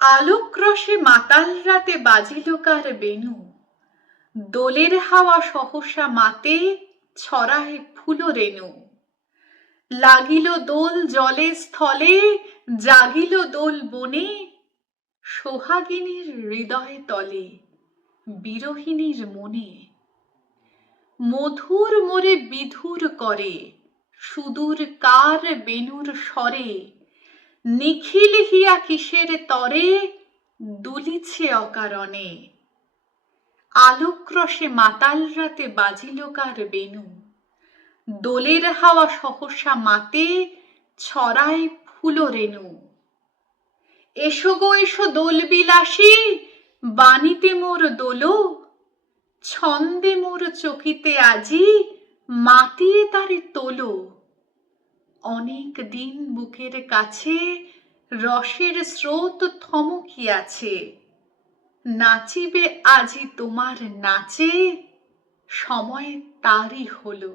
আলোক্রসে মাতাল রাতে বাজিল কার বেণু, দোলের হাওয়া সহসা মাতে ছড়ায় ফুল রেণু। লাগিল দোল জলে স্থলে, জাগিল দোল বনে, সোহাগিনীর হৃদয় তলে, বিরহিণীর মনে। মধুর মোরে বিধুর করে, সুদূর কার বেণুর স্বরে, নিখিল হিয়া কিসের তরে, দুলিছে অকারণে। আলোক্রসে মাতাল রাতে বাজিল কার বেণু, দোলের হাওয়া সহসা মাতে ছড়ায় ফুল রেণু। এসো গো এসো দোল বিলাসী, বাণীতে মোর দোলো, ছন্দে মোর চকিতে আজি, মাতিয়ে তারে তোলো। অনেক দিন বুকের কাছে রসের স্রোত থমকিয়াছে, নাচিবে আজি তোমার নাচে, সময় তারই হলো।